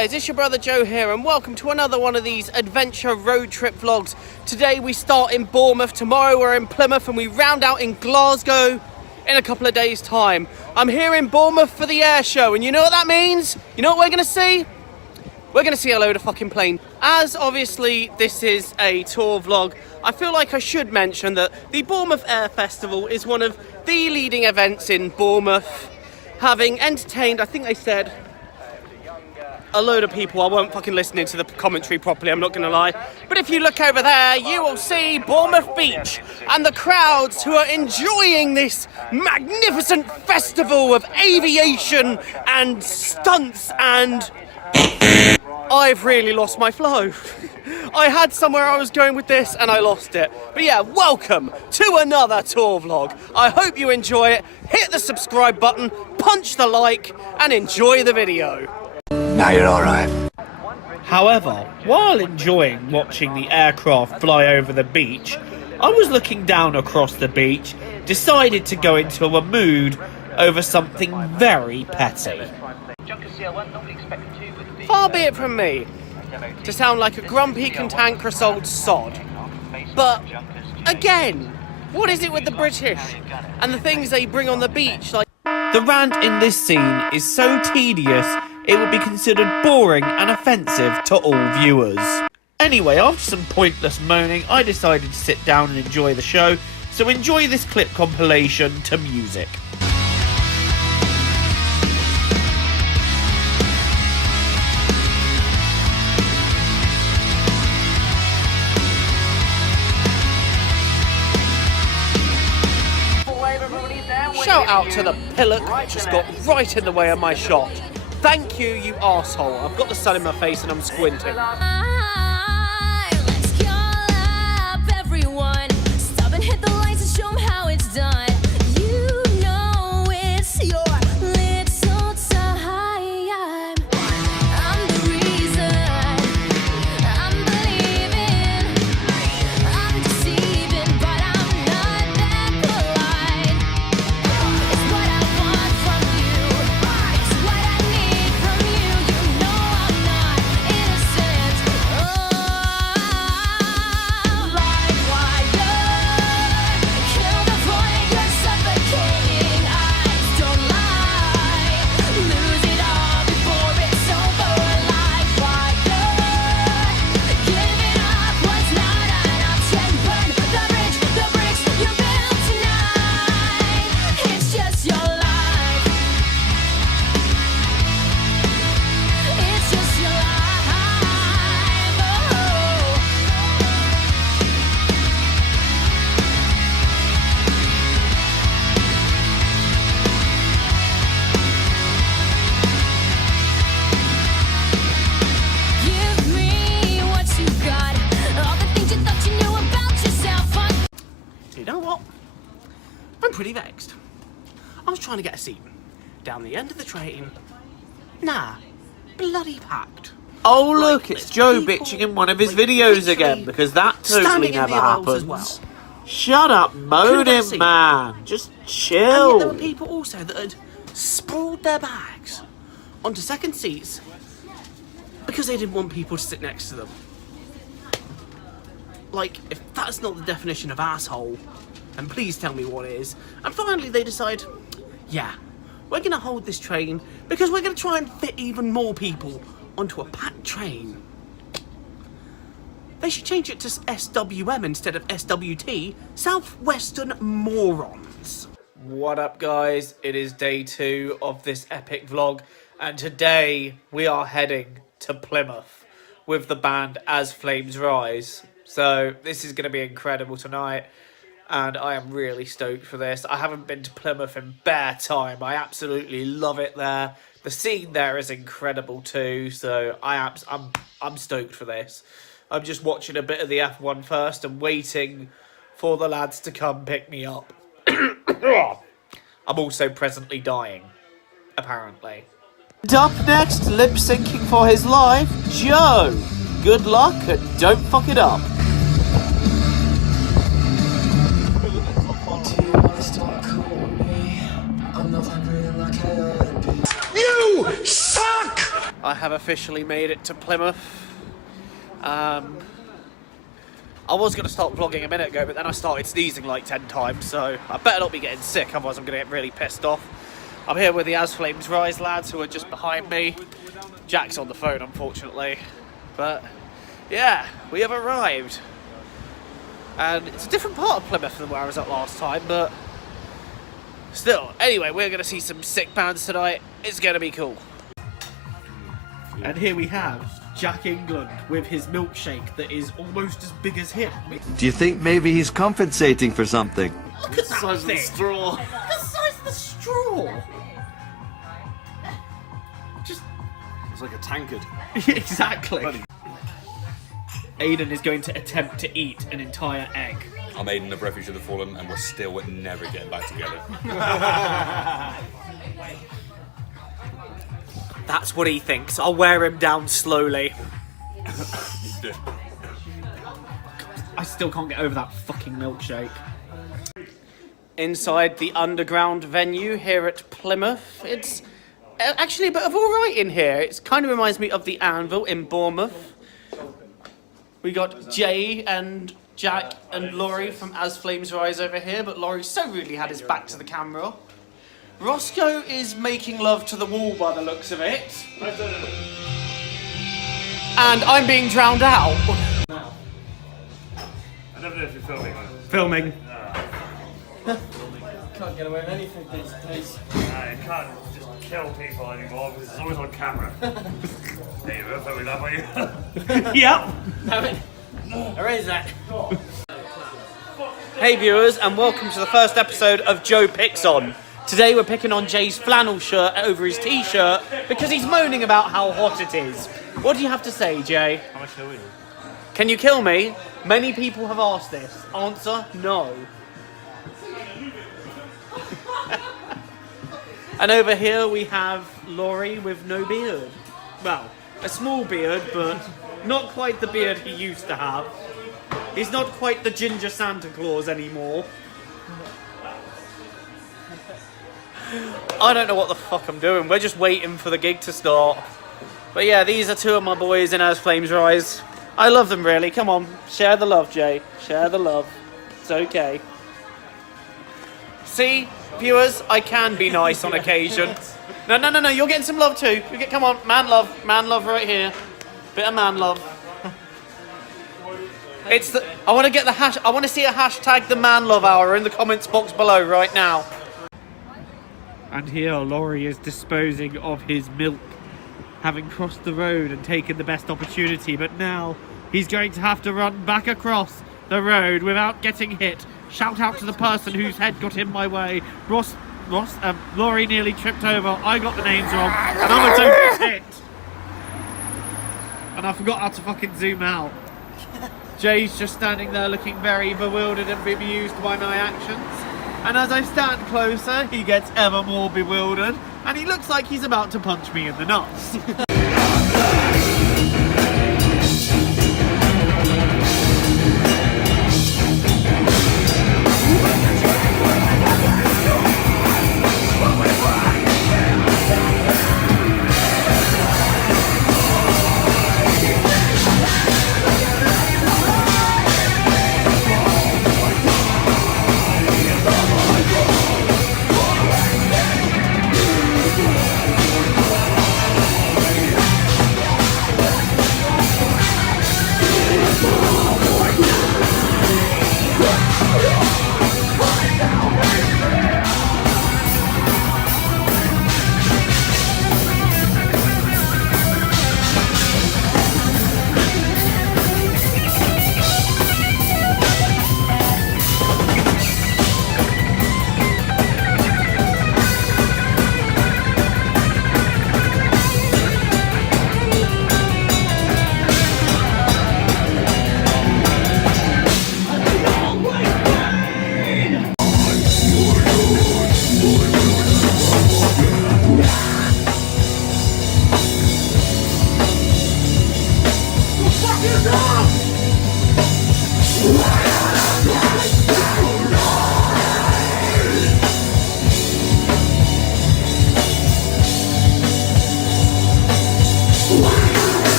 guys, it's your brother Joe here and welcome to another one of these adventure road trip vlogs. Today we start in Bournemouth, tomorrow we're in Plymouth and we round out in Glasgow in a couple of days time. I'm here in Bournemouth for the air show and you know what that means? You know what we're going to see? We're going to see a load of fucking planes. As obviously this is a tour vlog, I feel like I should mention that the Bournemouth Air Festival is one of the leading events in Bournemouth, having entertained, I think they said, a load of people. I won't fucking listen to the commentary properly, I'm not going to lie. But if you look over there, you will see Bournemouth Beach and the crowds who are enjoying this magnificent festival of aviation and stunts and... I've really lost my flow. I had somewhere I was going with this and I lost it. But yeah, welcome to another tour vlog. I hope you enjoy it. Hit the subscribe button, punch the like, and enjoy the video. Now you're alright. However, while enjoying watching the aircraft fly over the beach, I was looking down across the beach, decided to go into a mood over something very petty. Far be it from me to sound like a grumpy, cantankerous old sod. But, again, what is it with the British and the things they bring on the beach? Like, the rant in this scene is so tedious, it would be considered boring and offensive to all viewers. Anyway, after some pointless moaning, I decided to sit down and enjoy the show, so enjoy this clip compilation to music. shout out to the pillock which just got right in the way of my shot. Thank you, you arsehole. I've got the sun in my face and I'm squinting. Let's call up everyone. Stop and hit the lights and show them how it's done. You know it's your little time. I'm the reason. I'm believing. I'm deceiving, but I'm not that polite. It's what I want from you. It's what I need from you. You know I'm not innocent. Live wire. Kill the void, you're suffocating. Eyes don't lie. Lose it all before it's over. Live wire. Giving up was not an option. Burn the bridge, the bricks you built tonight. It's just your life. It's just your life. Give me what you got. All the things you thought you knew about yourself. You know what? I'm pretty vexed. I was trying to get a seat down the end of the train. Nah, bloody packed. Oh look, it's There's Joe people, bitching in one of his like, videos literally again, because that totally standing in never the aisles as happens. well. Shut up, Could've moaning seen. man. Just And yet chill. there were people also that had sprawled their bags onto second seats because they didn't want people to sit next to them. Like, if that's not the definition of asshole, then please tell me what is. And finally they decide, yeah, we're gonna hold this train because we're gonna try and fit even more people onto a packed train. They should change it to SWM instead of SWT, Southwestern Morons. What up guys, it is day 2 of this epic vlog and today we are heading to Plymouth with the band As Flames Rise. So this is going to be incredible tonight and I am really stoked for this. I haven't been to Plymouth in bare time. I absolutely love it there. The scene there is incredible too, so I'm stoked for this. I'm just watching a bit of the F1 first and waiting for the lads to come pick me up. I'm also presently dying, apparently. And up next, lip syncing for his life, Joe. Good luck and don't fuck it up. You suck! I have officially made it to Plymouth. I was going to start vlogging a minute ago, but then I started sneezing like 10 times, so I better not be getting sick, otherwise I'm going to get really pissed off. I'm here with the As Flames Rise lads, who are just behind me. Jack's on the phone, unfortunately. But, yeah, we have arrived. And it's a different part of Plymouth than where I was at last time, but still. Anyway, we're going to see some sick bands tonight. It's going to be cool. And here we have Jack England with his milkshake that is almost as big as him. Do you think maybe he's compensating for something? Look at that size of the straw. Look at the size of the straw. Just It's like a tankard. exactly. Aiden is going to attempt to eat an entire egg. I'm Aiden of Refuge of the Fallen, and we're still never getting back together. That's what he thinks. I'll wear him down slowly. I still can't get over that fucking milkshake. Inside the underground venue here at Plymouth. It's actually a bit of alright in here. It kind of reminds me of the Anvil in Bournemouth. We got Jay and Jack and Laurie from As Flames Rise over here, but Laurie so rudely had his back to the camera. Roscoe is making love to the wall by the looks of it. And I'm being drowned out. I never know if you're filming. Filming. Can't get away with anything these days. You can't just kill people anymore because it's always on camera. There you go, filming that way. Yep. Damn it. Erase that. Hey viewers, and welcome to the first episode of Joe Picks On. Today we're picking on Jay's flannel shirt over his t-shirt because he's moaning about how hot it is. What do you have to say, Jay? How much are we? Can you kill me? Many people have asked this. Answer, no. And over here we have Laurie with no beard. Well, a small beard, but not quite the beard he used to have. He's not quite the ginger Santa Claus anymore. I don't know what the fuck I'm doing. We're just waiting for the gig to start. But yeah, these are two of my boys in As Flames Rise. I love them really. Come on, share the love, Jay. Share the love. It's okay. See, viewers, I can be nice on occasion. No, you're getting some love too. Come on, man love right here. Bit of man love. I want to get the hash. I want to see a hashtag the man love hour in the comments box below right now. And here Laurie is disposing of his milk, having crossed the road and taken the best opportunity, but now he's going to have to run back across the road without getting hit. Shout out to the person whose head got in my way. Laurie nearly tripped over. I got the names wrong, and I'm a total tit. And I forgot how to fucking zoom out. Jay's just standing there looking very bewildered and bemused by my actions. And as I stand closer, he gets ever more bewildered, and he looks like he's about to punch me in the nuts.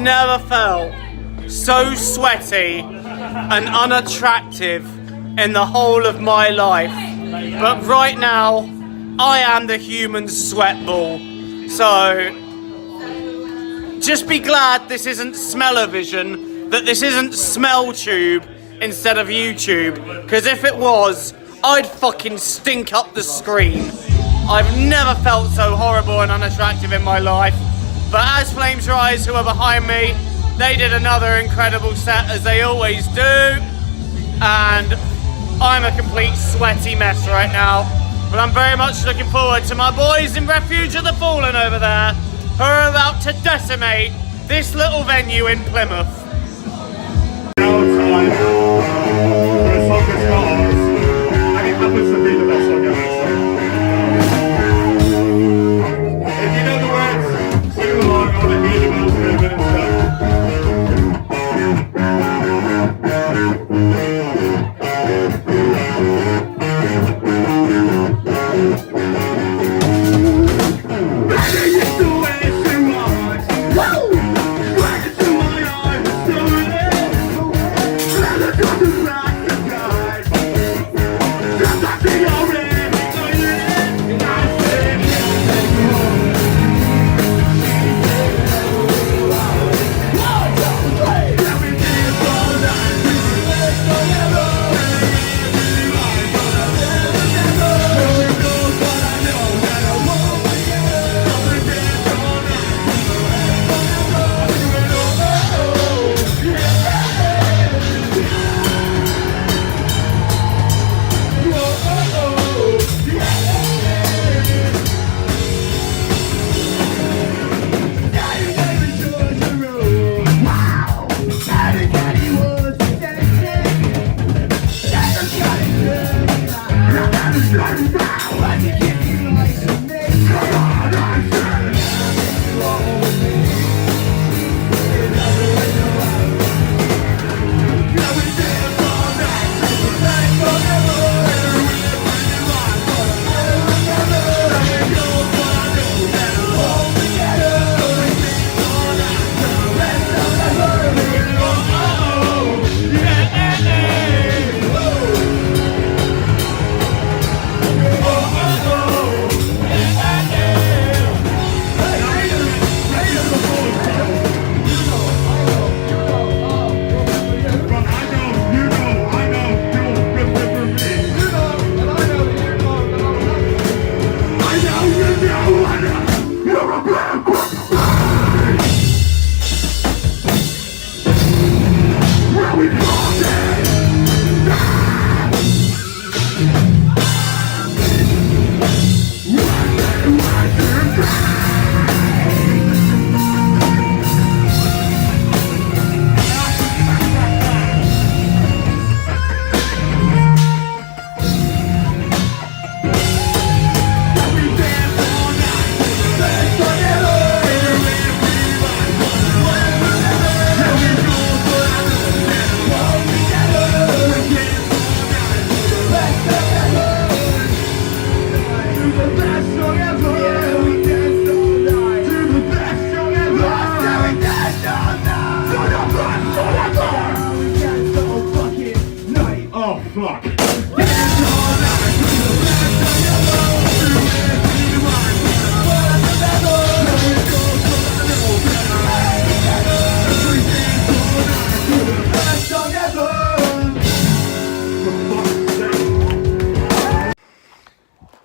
never felt so sweaty and unattractive in the whole of my life. But right now, I am the human sweat ball. So, just be glad this isn't smell-o-vision, that this isn't smell tube instead of YouTube. Because if it was, I'd fucking stink up the screen. I've never felt so horrible and unattractive in my life. But as Flames Rise, who are behind me, they did another incredible set as they always do. And I'm a complete sweaty mess right now. But I'm very much looking forward to my boys in Refuge of the Fallen over there, who are about to decimate this little venue in Plymouth.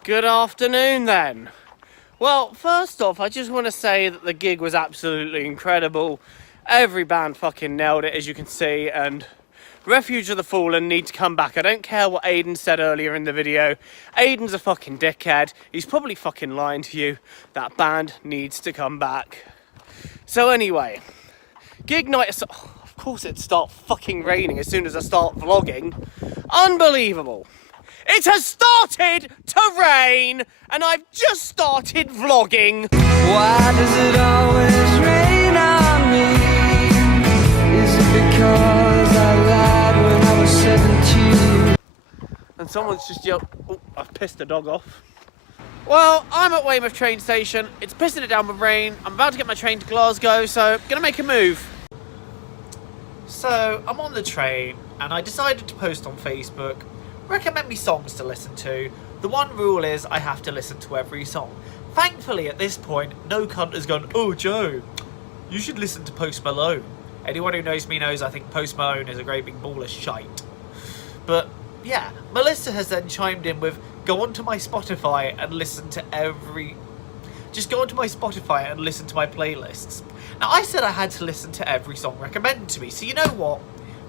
Good afternoon then. Well, first off, I just want to say that the gig was absolutely incredible. Every band fucking nailed it, as you can see, and Refuge of the Fallen need to come back. I don't care what Aiden said earlier in the video. Aiden's a fucking dickhead. He's probably fucking lying to you. That band needs to come back. So anyway, gig night, of course it'd start fucking raining as soon as I start vlogging. Unbelievable. It has started to rain, and I've just started vlogging. Why does it always rain on me? Is it because I lied when I was 17? And someone's just yelled, oh, I've pissed the dog off. Well, I'm at Weymouth train station. It's pissing it down with rain. I'm about to get my train to Glasgow, so gonna make a move. So, I'm on the train, and I decided to post on Facebook, recommend me songs to listen to. The one rule is I have to listen to every song. Thankfully, at this point, no cunt has gone, "Oh, Joe, you should listen to Post Malone." Anyone who knows me knows I think Post Malone is a great big ball of shite. But, yeah, Melissa has then chimed in with, go onto my Spotify and listen to Just go onto my Spotify and listen to my playlists. Now, I said I had to listen to every song recommended to me, so you know what?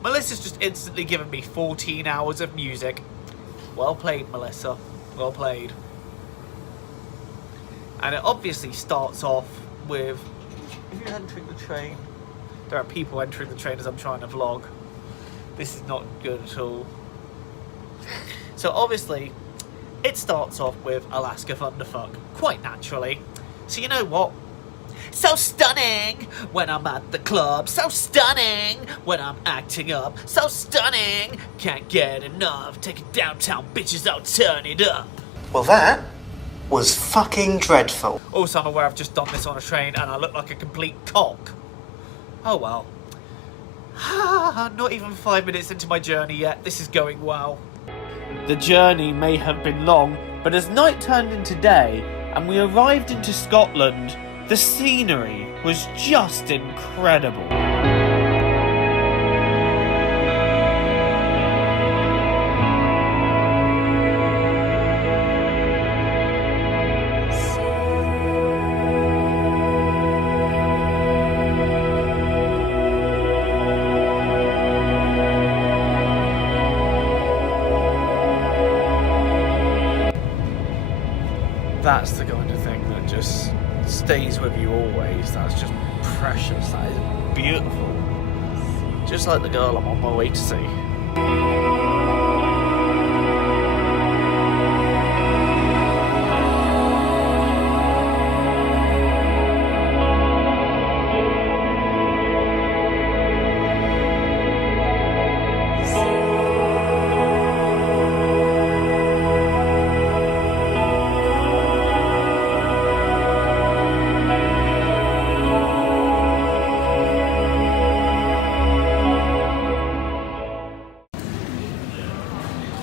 Melissa's just instantly given me 14 hours of music. Well played, Melissa. Well played. And it obviously starts off with, if you're entering the train, there are people entering the train as I'm trying to vlog. This is not good at all. So obviously, it starts off with Alaska Thunderfuck, quite naturally. So you know what? So stunning when I'm at the club, so stunning when I'm acting up, so stunning, can't get enough, take it downtown, bitches, I'll turn it up. Well, that was fucking dreadful. Also, I'm aware I've just done this on a train and I look like a complete cock. Oh well. Not even 5 minutes into my journey yet, this is going well. The journey may have been long, but as night turned into day and we arrived into Scotland, the scenery was just incredible. That's the kind of thing that just stays with you always. That's just precious. That is beautiful. Just like the girl I'm on my way to see.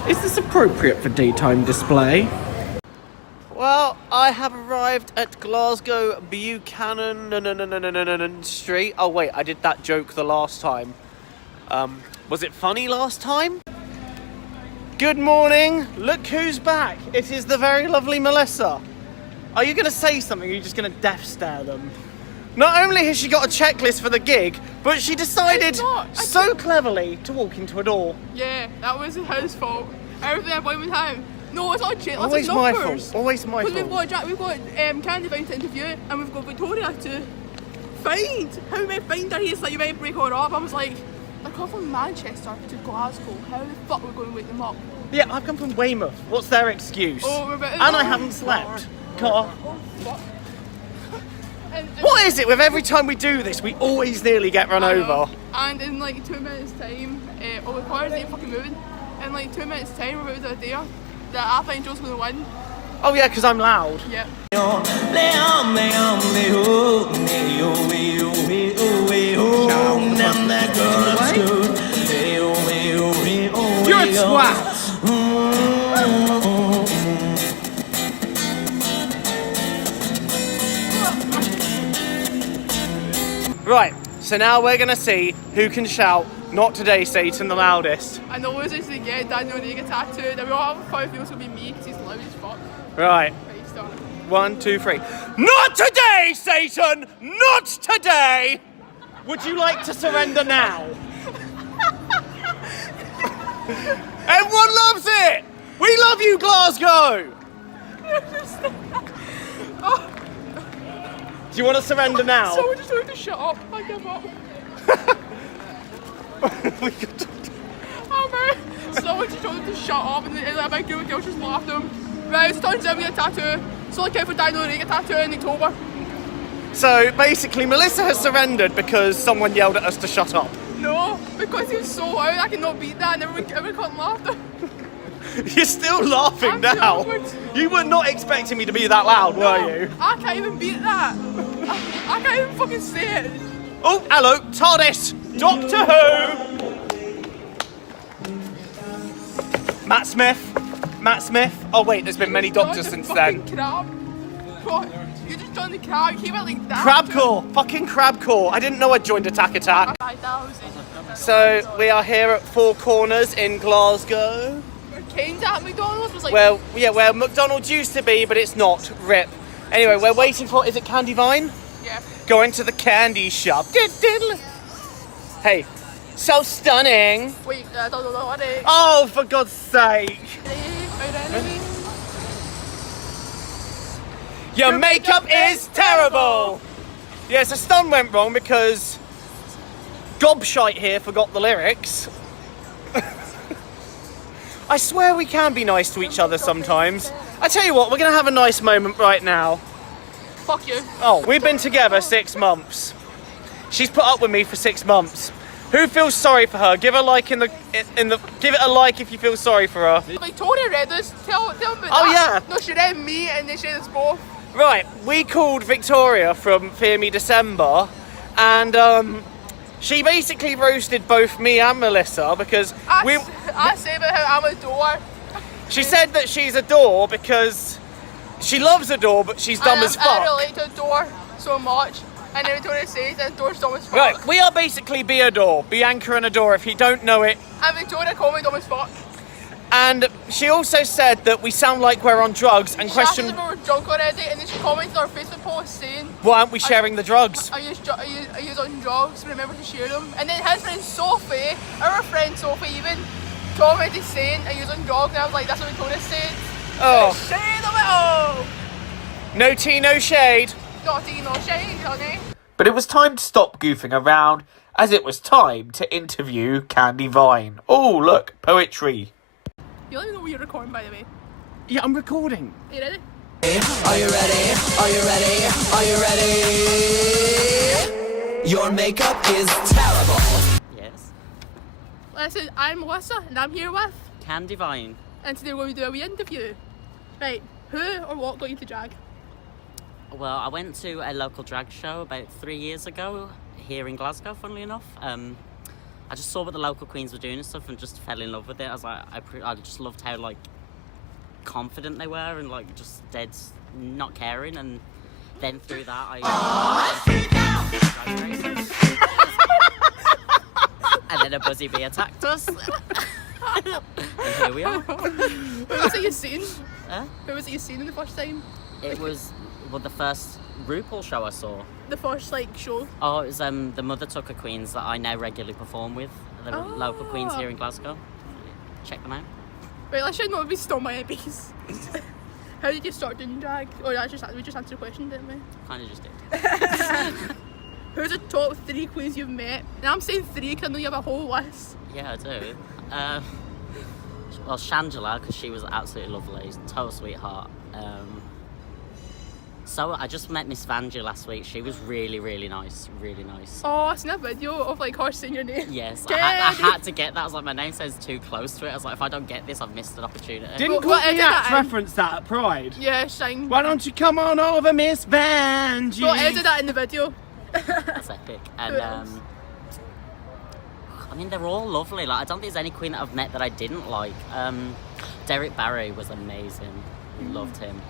Is this appropriate for daytime display? Well, I have arrived at Glasgow Buchanan Street. Oh wait, I did that joke the last time. Was it funny last time? Good morning, look who's back. It is the very lovely Melissa. Are you gonna say something or are you just gonna death stare them? Not only has she got a checklist for the gig, but she decided so cleverly to walk into a door. Yeah, that was his fault. Everything I blame on him. No, it's not Jane. Always my fault. Always my fault. We've got Candy Vine to interview, and we've got Victoria to find. How we might find her? He's like, you might break her up. I was like, they're coming from Manchester to Glasgow. How the fuck are we going to wake them up? Yeah, I've come from Weymouth. What's their excuse? Oh, we're about to and go. I haven't slept. Car. What? What is it with every time we do this, we always nearly get run over? And in like 2 minutes time, we're cars ain't fucking moving. In like 2 minutes time, we're about to do that I think Joe's going to win. Oh yeah, because I'm loud. Yep. You're a twat! Right, so now we're going to see who can shout, "Not today, Satan," the loudest. And the losers to get Daniel Ortega tattooed, and we all have 5 people, it's going to be me because he's loud as fuck. Right. Right, start. 1, 2, 3. Not today, Satan! Not today! Would you like to surrender now? Everyone loves it! We love you, Glasgow! Oh. Do you want to surrender now? Someone just told me to shut up. I give up. Oh man. Someone just told me to shut up and that big group of girls just laughed at him. Right, so turns out we get a tattoo. So like out for Daniel Ortega tattoo in October. So basically Melissa has surrendered because someone yelled at us to shut up. No, because he was so loud I could not beat that and everyone couldn't laugh at him. You're still laughing I'm now. awkward. You were not expecting me to be that loud, were you? I can't even beat that. I can't even fucking say it. Oh, hello, TARDIS! Doctor Who! Matt Smith. Oh wait, there's been many doctors since then. Crab. What? You just done the crab. You came out like that. Crabcore, fucking Crabcore. I didn't know I joined Attack Attack. 5,000. So we are here at Four Corners in Glasgow. We're kinda at McDonald's. Was like. Well, yeah, where McDonald's used to be, but it's not. RIP. Anyway, we're waiting for. Is it Candy Vine? Yeah. Going to the candy shop. Hey, so stunning. Wait, I don't know what it is. Oh, for God's sake. Your makeup is terrible. Yeah, so Stun went wrong because Gobshite here forgot the lyrics. I swear we can be nice to each other sometimes. I tell you what, we're gonna have a nice moment right now. Fuck you. Oh, we've been together 6 months. She's put up with me for 6 months. Who feels sorry for her? Give her a like give it a like if you feel sorry for her. Victoria read this. Tell me about Oh, that. yeah. No, she read me and then she read us both. Right, we called Victoria from Fear Me December, and she basically roasted both me and Melissa because I say about how I'm a door. she said that she's a door because she loves a door, but she's dumb as I fuck. relate to a door so much. And then Victoria says that door's dumb as fuck. Right, we are basically Be-A-Door, Bianca and a door if you don't know it. And Victoria called me dumb as fuck. And she also said that we sound like we're on drugs and She asked us questioned if we were drunk already, and then she commented on our Facebook post saying, why aren't we sharing the drugs? Are you on drugs? Remember to share them. And then his friend Sophie, our friend Sophie even, commented saying, are you on drugs? And I was like, that's what Victoria said. Oh, Shade of it all! no tea, no shade. Not tea, no shade, honey. But it was time to stop goofing around, as it was time to interview Candy Vine. Oh, look, poetry. You let me know what you're recording, by the way. Yeah, I'm recording. Are you ready? Are you ready? Are you ready? Are you ready? Your makeup is terrible. Yes. Listen, I'm Melissa, and I'm here with, Candy Vine. and today we're going to do a wee interview. Right, who or what got you to drag? Well, I went to a local drag show about 3 years ago here in Glasgow, funnily enough. I just saw what the local queens were doing and stuff and just fell in love with it. I was like, I just loved how like confident they were and like just dead not caring. And then through that, and then a Buzzy Bee attacked us. And here we are. Who was it you seen? Huh? Who was it you seen in the first time? It was the first RuPaul show I saw. The first show? Oh, it was the Mother Tucker Queens that I now regularly perform with. The local queens here in Glasgow. Check them out. Right, I should not be still my epies. How did you start doing drag? Or we just answered the question, didn't we? Kinda just did. Who's the top 3 queens you've met? And I'm saying 3 because I know you have a whole list. Yeah, I do. Well, Shangela, because she was absolutely lovely, total sweetheart. So I just met Miss Vanjie last week. She was really, really nice, really nice. Oh, I seen a video of her saying your name. Yes, I had to get that. I was like, my name says too close to it. I was like, if I don't get this, I've missed an opportunity. Didn't Courtney Act reference that at Pride? Yeah, Shine. Why don't you come on over, Miss Vanjie? Well, edit that in the video. That's epic. And I mean, they're all lovely. Like, I don't think there's any queen that I've met that I didn't like. Derek Barry was amazing. Loved him.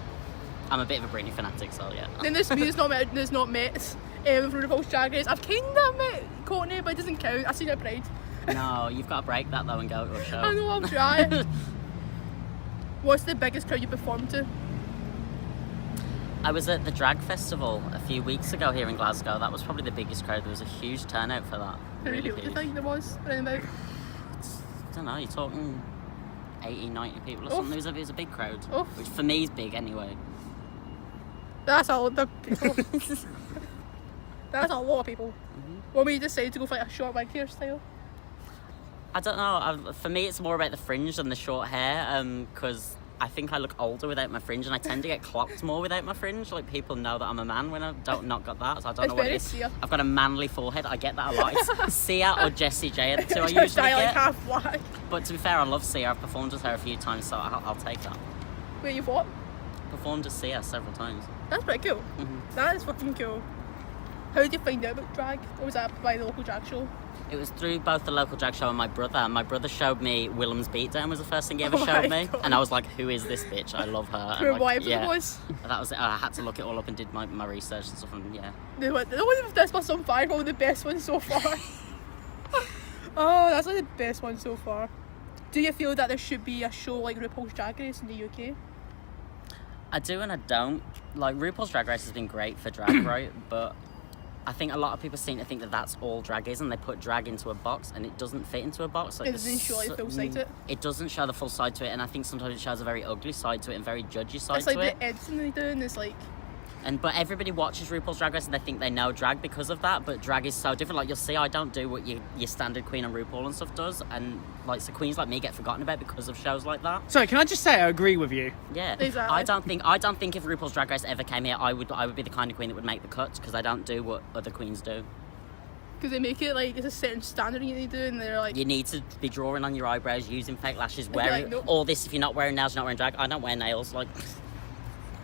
I'm a bit of a Britney fanatic, so yeah. Then this me's not met with RuPaul's Drag Race. I've kinda met Courtney, but it doesn't count. I've seen her at Pride. No, you've got to break that though and go to a show. I know, I'll try. What's the biggest crowd you performed to? I was at the drag festival a few weeks ago here in Glasgow. That was probably the biggest crowd. There was a huge turnout for that. How many people do you think there was? Around about? I don't know, you're talking 80, 90 people or something. It was a big crowd, which for me is big anyway. That's a lot of people. That's a lot of people. What made you decide to go for a short wig hairstyle? I don't know. For me, it's more about the fringe than the short hair. Because I think I look older without my fringe, and I tend to get clocked more without my fringe. Like, people know that I'm a man when I don't not got that, so I don't know what it is. Sia. I've got a manly forehead. I get that a lot. It's Sia or Jessie J are the two I usually like get. half black. But to be fair, I love Sia. I've performed with her a few times, so I'll take that. Wait, you've what? Performed with Sia several times. That's pretty cool. That is fucking cool. How did you find out about drag? Or was that by the local drag show? It was through both the local drag show and my brother. My brother showed me Willem's Beatdown was the first thing he ever Oh showed my me. God. And I was like, who is this bitch? I love her. Who And, like, episode it was? That was it. I had to look it all up and did my research and stuff, and yeah. The one with this was on fire, probably the best one so far. Oh, that's like the best one so far. Do you feel that there should be a show like RuPaul's Drag Race in the UK? I do and I don't. Like, RuPaul's Drag Race has been great for drag, right? But I think a lot of people seem to think that that's all drag is, and they put drag into a box, and it doesn't fit into a box. Like, It doesn't show like the full side to it. It doesn't show the full side to it, and I think sometimes it shows a very ugly side to it and very judgy side It's like to it. the editing they do, and it's like... But everybody watches RuPaul's Drag Race and they think they know drag because of that, but drag is so different. Like, you'll see I don't do what your standard queen and RuPaul and stuff does, and like, so queens like me get forgotten about because of shows like that. Sorry, can I just say I agree with you? Yeah. Exactly. I don't think if RuPaul's Drag Race ever came here, I would be the kind of queen that would make the cut, because I don't do what other queens do. Because they make it like it's a certain standard you need to do, and they're like... You need to be drawing on your eyebrows, using fake lashes, I'd be wearing like, nope. all this. If you're not wearing nails, you're not wearing drag. I don't wear nails. Like,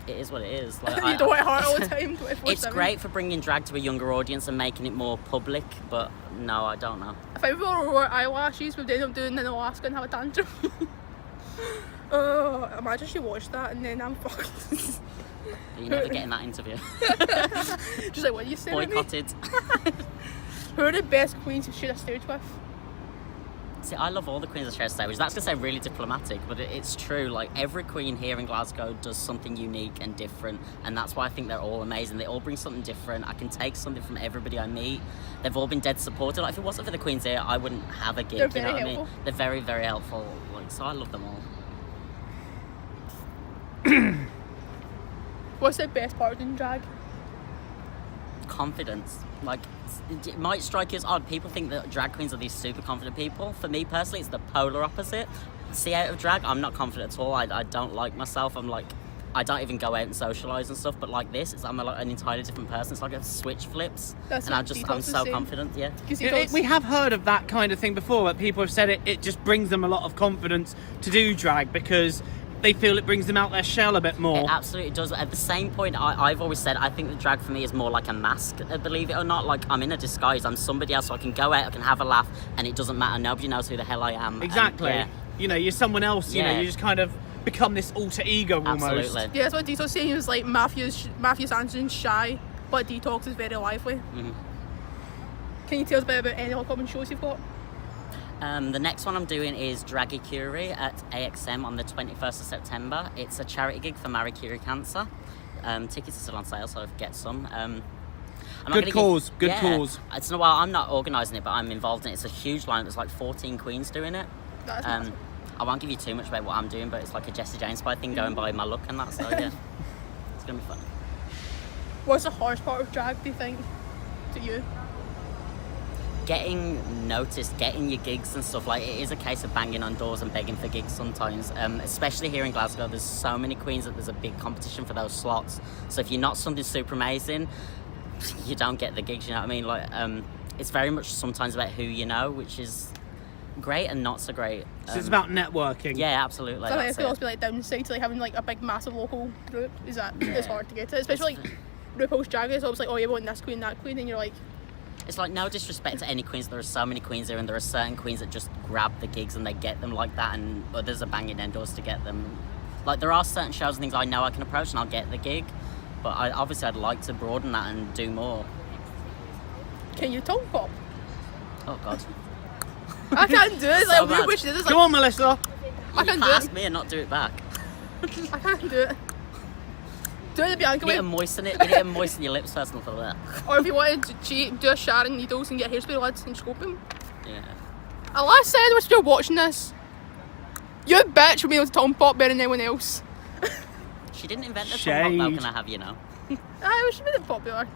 it is what it is. Like, you don't wear heart all the time. 24/7. It's great for bringing drag to a younger audience and making it more public, but no, I don't know. If I ever wore eyelashes, we'd end up doing in Alaska and have a tantrum. Oh, imagine she watched that and then I'm fucked. You're never getting that interview. Just like, what are you saying? Boycotted. Who are the best queens you share a stage with? See, I love all the queens that share a stage. That's going to sound really diplomatic, but it's true. Like, every queen here in Glasgow does something unique and different, and that's why I think they're all amazing. They all bring something different. I can take something from everybody I meet. They've all been dead supportive. Like, if it wasn't for the queens here, I wouldn't have a gig. They're you know very what I mean? helpful. They're very, very helpful. Like, so I love them all. What's the best part of doing drag? Confidence. Like, it might strike you as odd. People think that drag queens are these super confident people. For me personally, it's the polar opposite. See, out of drag, I'm not confident at all. I don't like myself. I'm like, I don't even go out and socialise and stuff. But like this, I'm like an entirely different person. It's like a switch flips, That's and what I'm Detox so is saying. confident. Yeah. We have heard of that kind of thing before, that people have said it just brings them a lot of confidence to do drag because they feel it brings them out their shell a bit more. It absolutely does. At the same point, I've always said I think that drag for me is more like a mask, believe it or not. Like, I'm in a disguise. I'm somebody else, so I can go out, I can have a laugh, and it doesn't matter. Nobody knows who the hell I am. Exactly. And, You know, you're someone else. You know, Yeah. you just kind of become this alter ego almost. Absolutely. Yeah, that's what Detox was saying. He was like, Matthew's Anderson's shy, but Detox is very lively. Mhm. Can you tell us a bit about any upcoming shows you've got? The next one I'm doing is Draggy Curie at AXM on the 21st of September. It's a charity gig for Marie Curie Cancer. Tickets are still on sale, so get some. I'm not Good gonna cause, good yeah, cause. It's well, I'm not organising it, but I'm involved in it. It's a huge line. There's like 14 queens doing it. That's massive. I won't give you too much about what I'm doing, but it's like a Jessie J inspired thing, going by my look and that. So yeah, it's gonna be fun. What's the hardest part of drag, do you think, to you? Getting noticed, getting your gigs and stuff. Like, it is a case of banging on doors and begging for gigs sometimes. Especially here in Glasgow, there's so many queens that there's a big competition for those slots. So if you're not something super amazing, you don't get the gigs. You know what I mean? Like, it's very much sometimes about who you know, which is great and not so great. So it's about networking. Yeah, absolutely. So like, it that's could it. also be like downside to like having like a big massive local group. Is that it's hard to get to, especially like RuPaul's Drag Race. Always like, oh, you want this queen, that queen, and you're like, It's like, no disrespect to any queens. There are so many queens there, and there are certain queens that just grab the gigs and they get them like that, and others are banging their doors to get them. Like, there are certain shows and things I know I can approach and I'll get the gig, but I'd like to broaden that and do more. can you tongue pop? Oh God. I can't do it. It's So like weird bad. wish it is. Come Like, on, Melissa. I can't do Ask it. me and not do it back. I can't do it. Do it the Bianca You need way. to moisten it. You need to moisten your lips first and all that. Or if you wanted to cheat, do a Sharon Needles and get hairspray lads and scope him. Yeah. Unless said was still watching this. You bitch for being able to tongue pop better than anyone else. She didn't invent the tongue pop, though, Shade. can I have you know? I wish she made it popular.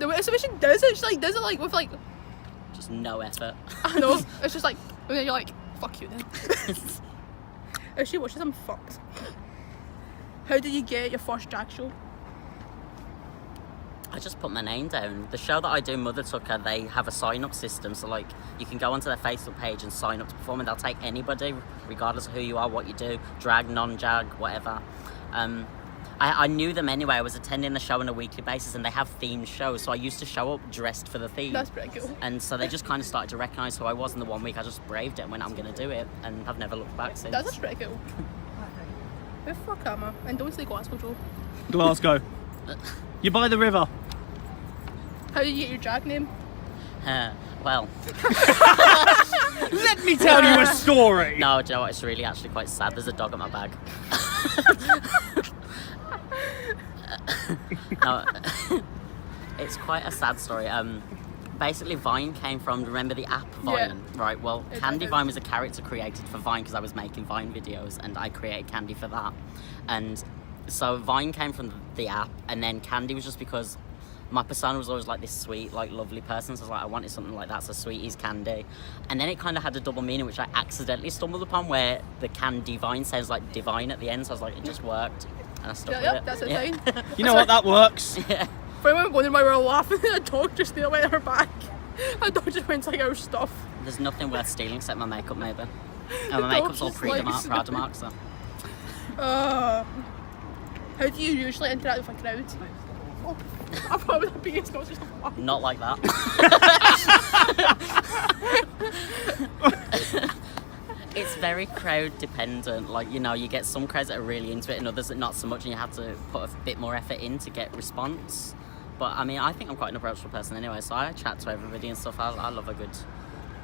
The way she does it, she like does it like with like, Just no effort. I know, it's just like, and then you're like, fuck you then. If she watches, I'm fucked. How did you get your first drag show? I just put my name down. The show that I do, Mother Tucker, they have a sign-up system. So, like, you can go onto their Facebook page and sign up to perform, and they'll take anybody, regardless of who you are, what you do, drag, non-drag, whatever. I knew them anyway. I was attending the show on a weekly basis, and they have themed shows. So I used to show up dressed for the theme. That's pretty cool. And so they just kind of started to recognise who I was. And the one week I just braved it and went, I'm going to do it. And I've never looked back since. That's pretty cool. Where the fuck am I? And don't say Glasgow, Joe. Glasgow. You're by the river. How did you get your drag name? Well. Let me tell you a story. No, Joe, it's really actually quite sad. There's a dog at my bag. No, it's quite a sad story. Basically, Vine came from, remember the app Vine? Yeah. Right, well, Candy Vine was a character created for Vine because I was making Vine videos and I created Candy for that. And so Vine came from the app, and then Candy was just because my persona was always like this sweet, like lovely person, so I was like, I wanted something like that, so Sweetie's Candy. And then it kind of had a double meaning, which I accidentally stumbled upon, where the Candy Vine sounds like divine at the end, so I was like, it just worked. And I stuck with it. That's the Yeah. thing. You know what? That works. Yeah. For anyone wondering why we were laughing, a dog just nearly went her back. A dog just went to like our stuff. There's nothing worth stealing except my makeup, maybe. And The my makeup's dog all just Prada likes Prada marks, so. How do you usually interact with a crowd? Oh, I probably the biggest nose just Not like that. It's very crowd dependent. Like, you know, you get some crowds that are really into it and others that not so much, and you have to put a bit more effort in to get response. But I mean, I think I'm quite an approachable person anyway, so I chat to everybody and stuff. I love a good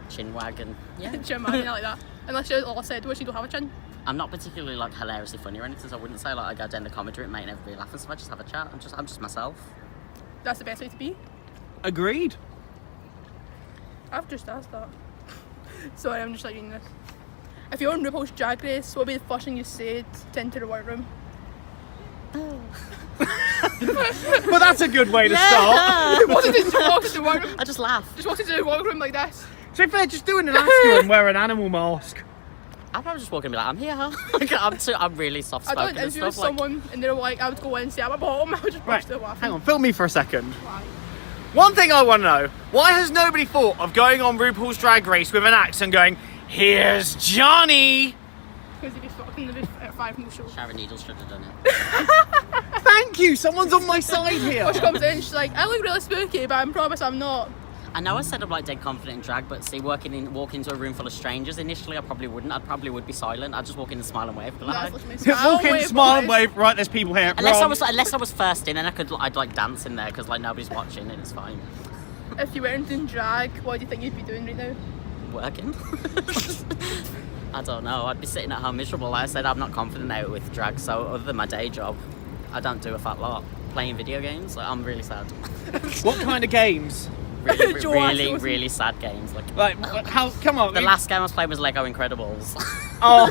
chin wag, and yeah. Chin wagging, I like that. Unless you, all I said was you don't have a chin. I'm not particularly like hilariously funny or anything, so I wouldn't say like I go down the comedy route making everybody laugh and stuff. I just have a chat. I'm just myself. That's the best way to be. Agreed. I've just asked that. Sorry, I'm just like reading this. If you're on RuPaul's Drag Race, what would be the first thing you said to enter the workroom? Well, that's a good way to start. What did you walk into the workroom? I just laugh. Just walk into the workroom like this. So if they're just doing an Oscar and wear an animal mask. I'd probably just walk in and be like, I'm here. I'm really soft I spoken don't and interview stuff. Like, someone and they're like, I would go in and say I'm a bottom. I would just Right, burst out laughing. hang on, film me for a second. Why? One thing I want to know, why has nobody thought of going on RuPaul's Drag Race with an axe and going, here's Johnny? Because he'd be fucking at 5 from the show. Sharon Needles should have done it. Thank you, someone's on my side here. She comes in, she's like, I look really spooky, but I promise I'm not. I know I said I'm like dead confident in drag, but see, walking into a room full of strangers initially, I probably wouldn't. I probably would be silent. I'd just walk in and smile and wave. Be like, Walk in, smile and wave, right, there's people here. Unless Wrong. I was first in, then I'd like dance in there because like nobody's watching and it's fine. If you weren't doing drag, what do you think you'd be doing right now? Working. I don't know. I'd be sitting at home miserable. Like I said, I'm not confident out with drag, so other than my day job, I don't do a fat lot. Playing video games, like, I'm really sad. What kind of games? Really sad games. Like how? Come on. The last game I was playing was Lego Incredibles. Oh.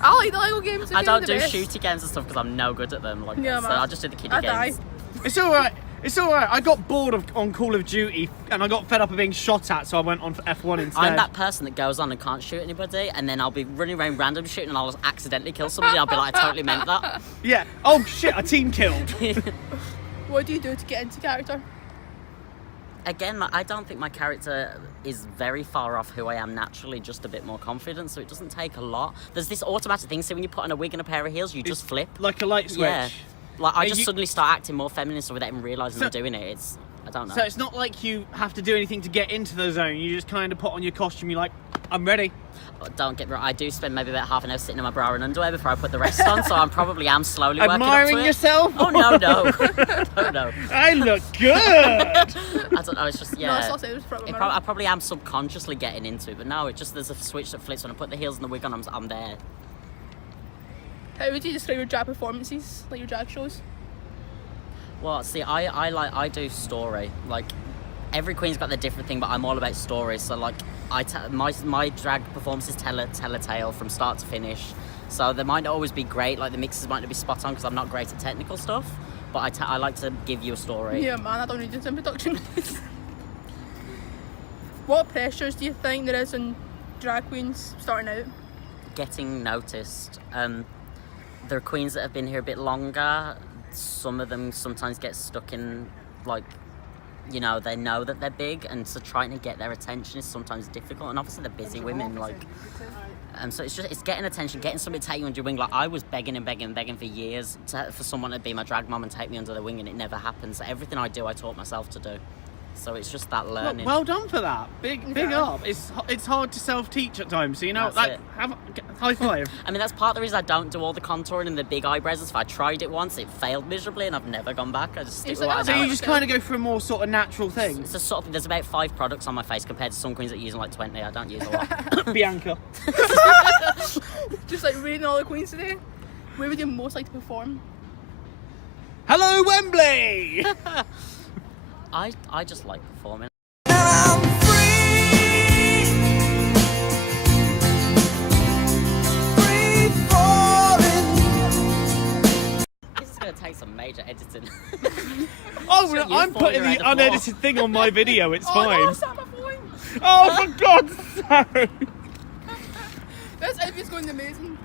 I like the Lego games. I don't do shooty games and stuff because I'm no good at them. Like, Yeah, so man. I'll just do the kiddie I games. die. It's all right. It's all right. I got bored on Call of Duty and I got fed up of being shot at, so I went on for F1 instead. I'm that person that goes on and can't shoot anybody, and then I'll be running around random shooting, and I'll just accidentally kill somebody. I'll be like, I totally meant that. Yeah. Oh shit! A team killed. What do you do to get into character? Again, I don't think my character is very far off who I am naturally, just a bit more confident, so it doesn't take a lot. There's this automatic thing, so when you put on a wig and a pair of heels, you just flip. Like a light switch. Yeah. Like, I Are just you- suddenly start acting more feminine so without even realising I'm doing it. I don't know. So it's not like you have to do anything to get into the zone. You just kind of put on your costume. You're like, I'm ready. Don't get me wrong, I do spend maybe about half an hour sitting in my bra and underwear before I put the rest on, so I probably am slowly working up Admiring to it. yourself? Oh, no. No. I look good. I don't know, it's just, No, yeah. it's not saying it's probably I probably am subconsciously getting into it, but no, it's just there's a switch that flips when I put the heels and the wig on, I'm there. How would you describe your drag performances, like your drag shows? Well, see, I do story. Like, every queen's got their different thing, but I'm all about stories. So, like, my drag performances tell a tale from start to finish. So they might not always be great. Like, the mixes might not be spot on because I'm not great at technical stuff. But I like to give you a story. Yeah, man, I don't need this in production. What pressures do you think there is on drag queens starting out? getting noticed. There are queens that have been here a bit longer. Some of them sometimes get stuck in, like, you know, they know that they're big, and so trying to get their attention is sometimes difficult. And obviously they're busy women, like, so it's getting attention, getting somebody to take you under your wing. Like, I was begging for years for someone to be my drag mum and take me under their wing, and it never happened. So everything I do, I taught myself to do. So it's just that learning. Well done for that. Big up. It's hard to self-teach at times, so you know, That's it. high five. I mean, that's part of the reason I don't do all the contouring and the big eyebrows. If I tried it once, it failed miserably, and I've never gone back. I just stick with what I So know. you just kind of go for a more sort of natural thing. It's a sort of, there's about 5 products on my face compared to some queens that use like 20. I don't use a lot. Bianca. Just like reading all the queens today. Where would you most like to perform? Hello, Wembley! I just like performing. This is going to take some major editing. Oh, Sure, I'm putting the floor. unedited thing on my video, it's fine. No, stop my phone. Oh, for God's sake! This interview's going amazing.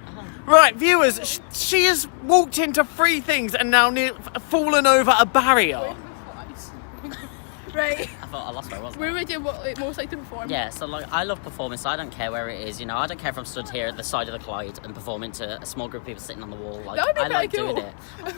Right, viewers, she has walked into 3 things and now fallen over a barrier. Right. I thought I lost where I was. Where would you most like to perform? Yeah, so like I love performing, so I don't care where it is. You know, I don't care if I'm stood here at the side of the Clyde and performing to a small group of people sitting on the wall. Like, That would be I like pretty doing cool. it.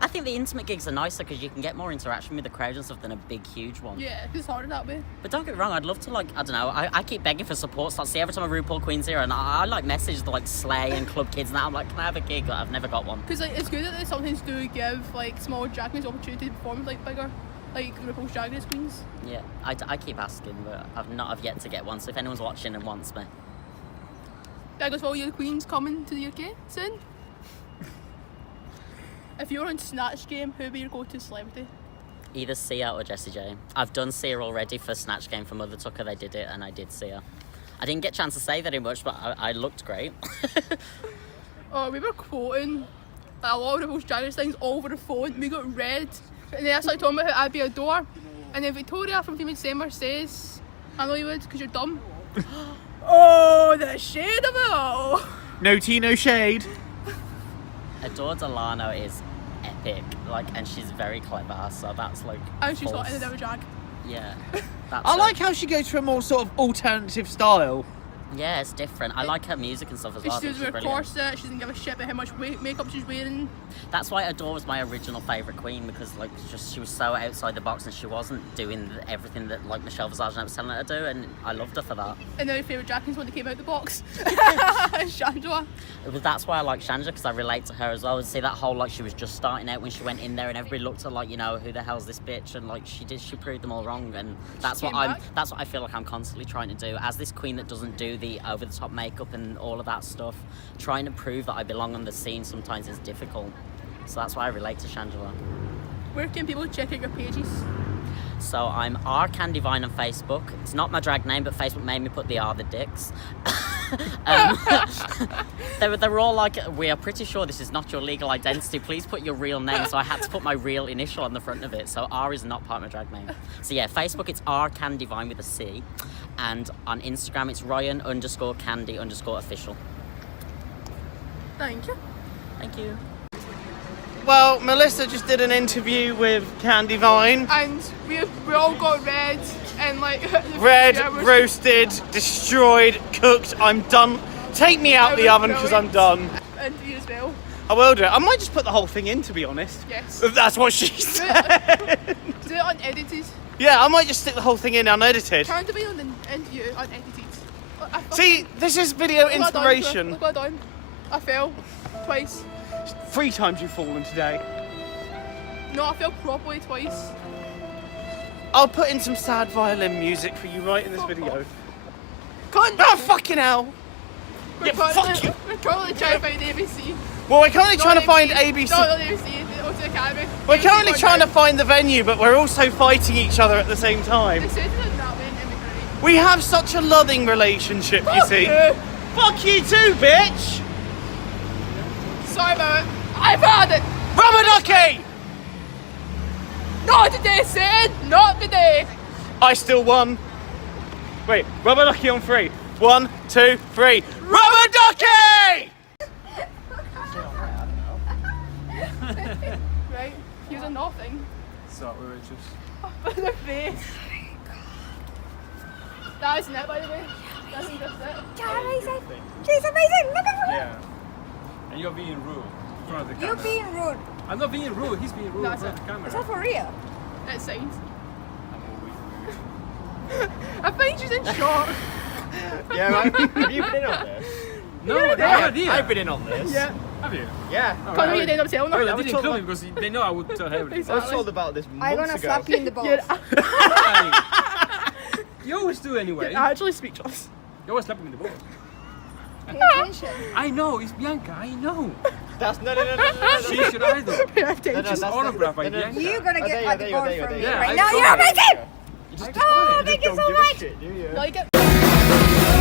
I think the intimate gigs are nicer because you can get more interaction with the crowd and stuff than a big, huge one. Yeah, it's harder that way. But don't get me wrong, I'd love to, like, I don't know, I keep begging for support. So, see, every time a RuPaul Queen's here, and I like message the like Slay and Club Kids and that, I'm like, can I have a gig? But I've never got one. Because like it's good that they sometimes do give like small drag queens opportunity to perform with like bigger, like RuPaul's Drag Race queens. Yeah, I keep asking, but I've yet to get one. So if anyone's watching and wants me, There goes all your queens coming to the UK soon. If you were on Snatch Game, who would be your go-to celebrity? either Sia or Jessie J. I've done Sia already for Snatch Game for Mother Tucker. They did it, and I did Sia. I didn't get a chance to say very much, but I looked great. Oh, we were quoting like, a lot of RuPaul's Drag Race things over the phone. We got red, and then I started talking about how I'd be a door. And then Victoria from Team Summer says, I know you would, because you're dumb. Oh, the shade of it all. No tea, no shade. Adore Delano is epic, like, and she's very clever, so that's like. And she's false. not in a drag. Yeah. That's I like how she goes for a more sort of alternative style. Yeah, it's different. I like her music and stuff as well. She I does think wear she's a brilliant. corset, she doesn't give a shit about how much makeup she's wearing. That's why Adore was my original favourite queen, because like she was so outside the box and she wasn't doing everything that like Michelle Visage was telling her to do, and I loved her for that. And now your favourite drag queen's when they came out the box. Shangela. That's why I like Shangela, because I relate to her as well. And see that whole like she was just starting out when she went in there, and everybody looked at like, you know, who the hell's this bitch, and like she proved them all wrong, and that's what I feel like I'm constantly trying to do as this queen that doesn't do the over the top makeup and all of that stuff. Trying to prove that I belong on the scene sometimes is difficult, so that's why I relate to Shangela. Where can people check out your pages? So I'm R Candy Vine on Facebook. It's not my drag name, but Facebook made me put the R the dicks. They're all like, we are pretty sure this is not your legal identity. Please put your real name. So I had to put my real initial on the front of it. So R is not part of my drag name. So yeah, Facebook it's R Candy Vine with a C, and on Instagram it's Ryan_Candy_official. Thank you. Thank you. Well, Melissa just did an interview with Candy Vine. And we all got red and like Red, yeah, we're- roasted, destroyed, cooked. I'm done. Take me out That the was oven because I'm done. And you as well. I will do it. I might just put the whole thing in, to be honest. Yes. If that's what she said. Do it unedited. Yeah, I might just stick the whole thing in unedited. Can't be on the interview unedited. See, this is video Look what I done, inspiration. Look what I done. I fell twice. 3 times you've fallen today. No, I fell properly twice. I'll put in some sad violin music for you right in this video. Cunt! Oh, fucking hell! We're currently trying to find ABC. Well, we're currently trying to find No, ABC. not ABC, the O2 Academy. We're currently ABC trying to right find the venue, but we're also fighting each other at the same now. time. They said it in that way and then we We have such a loving relationship, you Fuck see. you. Fuck you too, bitch! Sorry about it. I've had it. Rubber ducky! Not today, Sid. Not today. I still won. Wait, rubber ducky on 3. 1, 2, 3. Rubber ducky! done nothing. So we were just. But the face. That isn't it, by the way. That isn't just it. Amazing. She's amazing. Look at her. Yeah. And you're being rude in front of the You're camera. being rude. I'm not being rude. He's being rude That's in front of the Is camera. that for real? It sounds. I'm always rude. I find she's in shock. Yeah, right. Have you been in on this? No, no idea. I've been in on this. Yeah. Have you? Yeah. Can't really end up telling Well, her. they I was didn't told kill me about- because they know I would tell everything. I was told about this I'm months gonna ago. slap you in the balls. You always do anyway. You're actually speechless. You always slap him in the balls. Pay attention. I know, it's Bianca, I know. That's no. She's your idol. Pay No, attention. She's that's- autographed by no, no. Bianca. You're gonna Oh, get there you a go, divorce there you go, from there me you go. right I now. told You're you. amazing. You just Oh, don't thank you Don't so give a much. shit, do you? Like it.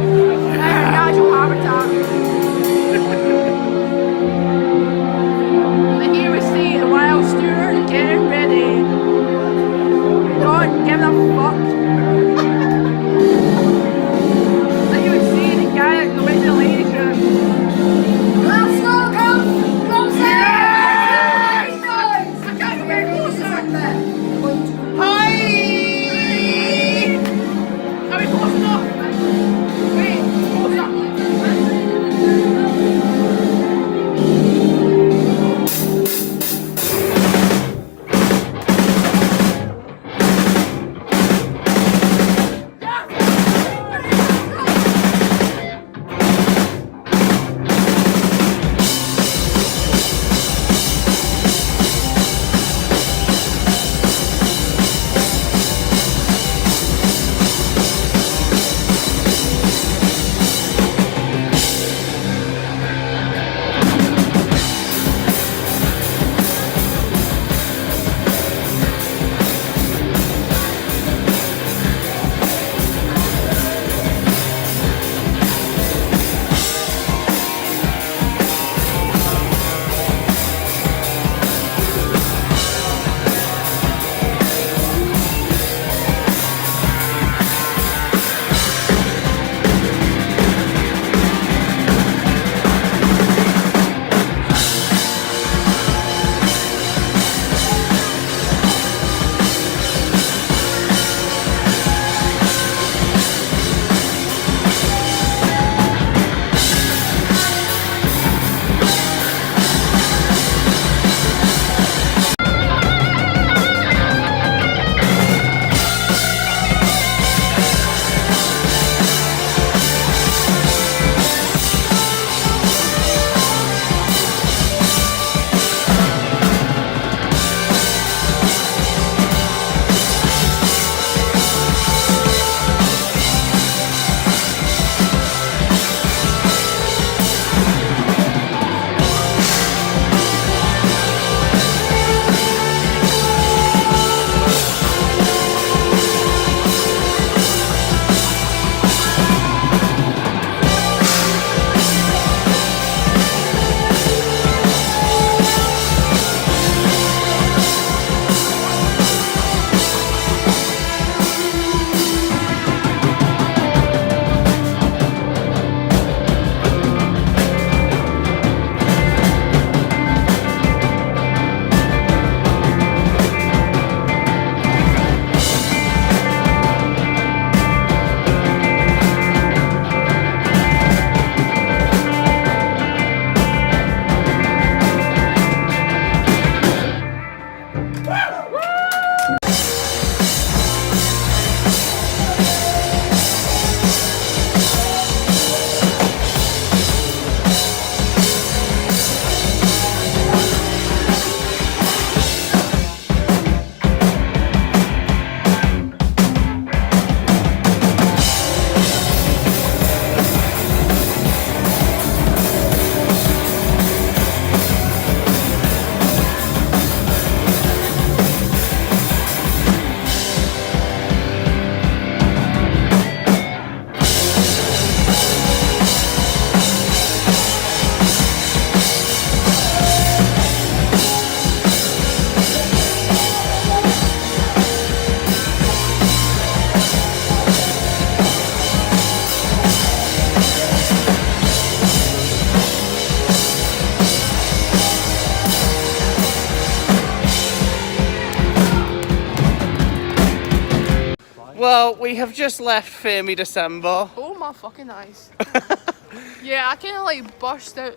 Natural habitat. And here we see the wild steward getting ready. Don't give a fuck. And here we see the guy at the way to the ladies' room. Let's go, come Yes! I can't get closer. Hi! Are we close enough? Wait, close up. Well, we have just left Fear Me December. Oh my fucking eyes. Yeah, I kind of like burst out.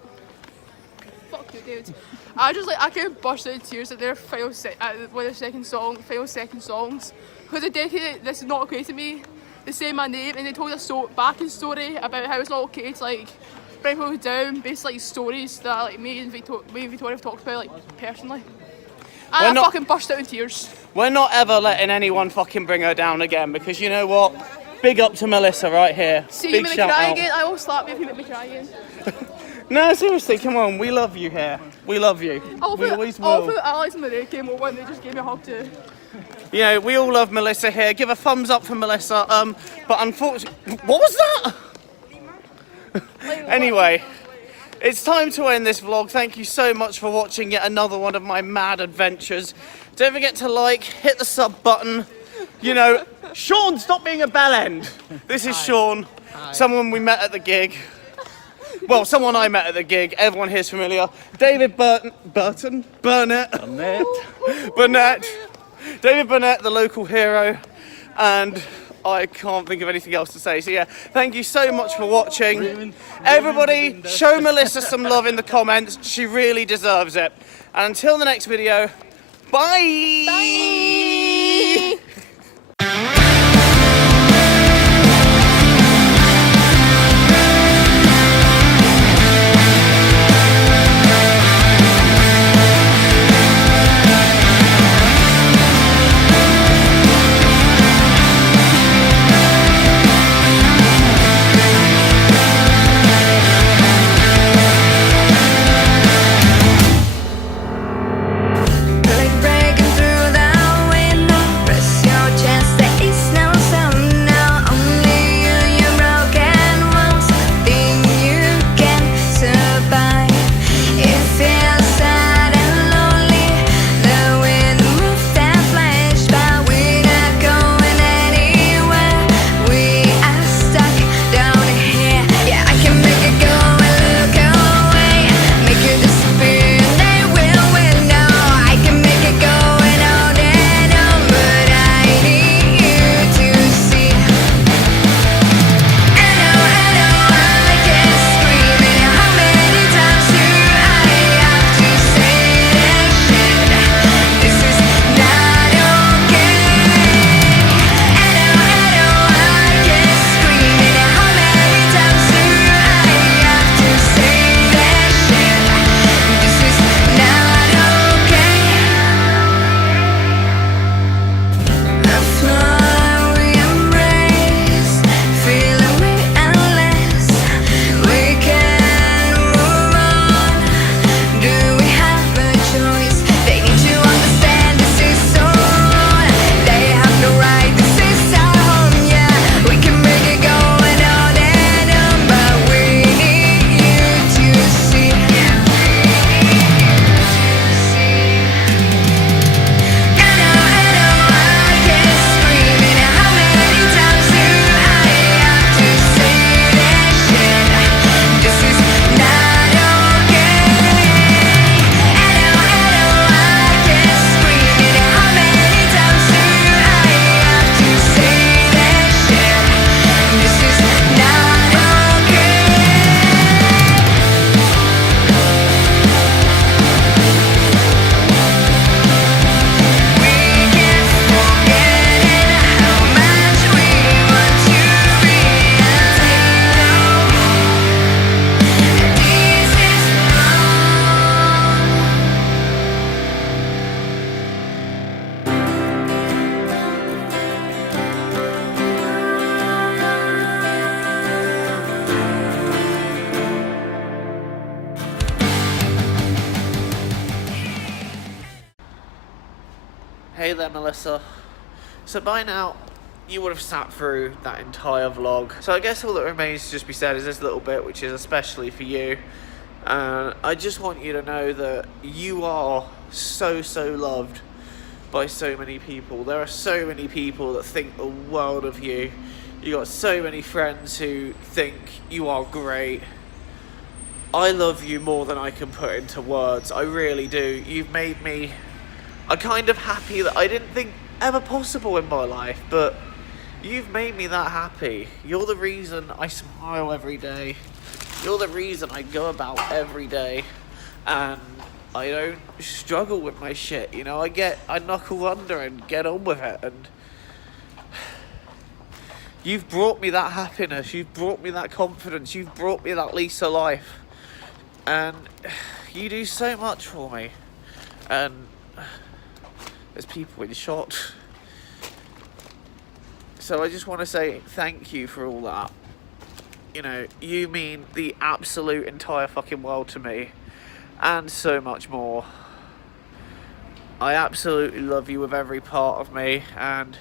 Fuck you, dude. I kind of burst out in tears at their final second songs. Because they dedicated This Is Not Okay to Me. They say my name and they told us backing story about how it's not okay to like bring people down, basically like stories that like me and Victoria have talked about like personally. And I fucking burst out in tears. We're not ever letting anyone fucking bring her down again because you know what? Big up to Melissa right here. See, Big you make me shout cry out. again. I will slap you if you make me cry again. No, seriously, come on. We love you here. We love you. We always will. All for Alex and Marie came over and they just gave me a hug too. You know, we all love Melissa here. Give a thumbs up for Melissa. But unfortunately, what was that? Anyway, it's time to end this vlog. Thank you so much for watching yet another one of my mad adventures. Don't forget to like, hit the sub button. You know, Sean, stop being a bell end. This is Sean, someone we met at the gig. Well, someone I met at the gig. Everyone here's familiar. David Burnett. David Burnett, the local hero. And I can't think of anything else to say. So yeah, thank you so much for watching. Everybody, show Melissa some love in the comments. She really deserves it. And until the next video, bye! Bye! Hey there, Melissa. So by now, you would have sat through that entire vlog. So I guess all that remains to just be said is this little bit, which is especially for you. I just want you to know that you are so loved by so many people. There are so many people that think the world of you. You got so many friends who think you are great. I love you more than I can put into words. I really do. You've made me a kind of happy that I didn't think ever possible in my life, but you've made me that happy. You're the reason I smile every day. You're the reason I go about every day, and I don't struggle with my shit, you know. I knuckle under and get on with it, and you've brought me that happiness, you've brought me that confidence, you've brought me that lease of life, and you do so much for me. And there's people in shot. So I just want to say thank you for all that. You know, you mean the absolute entire fucking world to me, and so much more. I absolutely love you with every part of me, and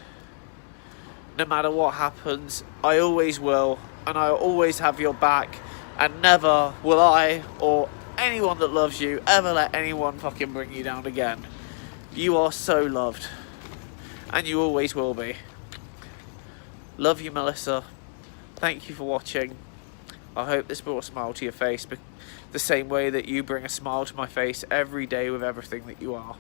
no matter what happens, I always will, and I'll always have your back, And never will I, or anyone that loves you, ever let anyone fucking bring you down again. You are so loved. And you always will be. Love you, Melissa. Thank you for watching. I hope this brought a smile to your face, the same way that you bring a smile to my face every day with everything that you are.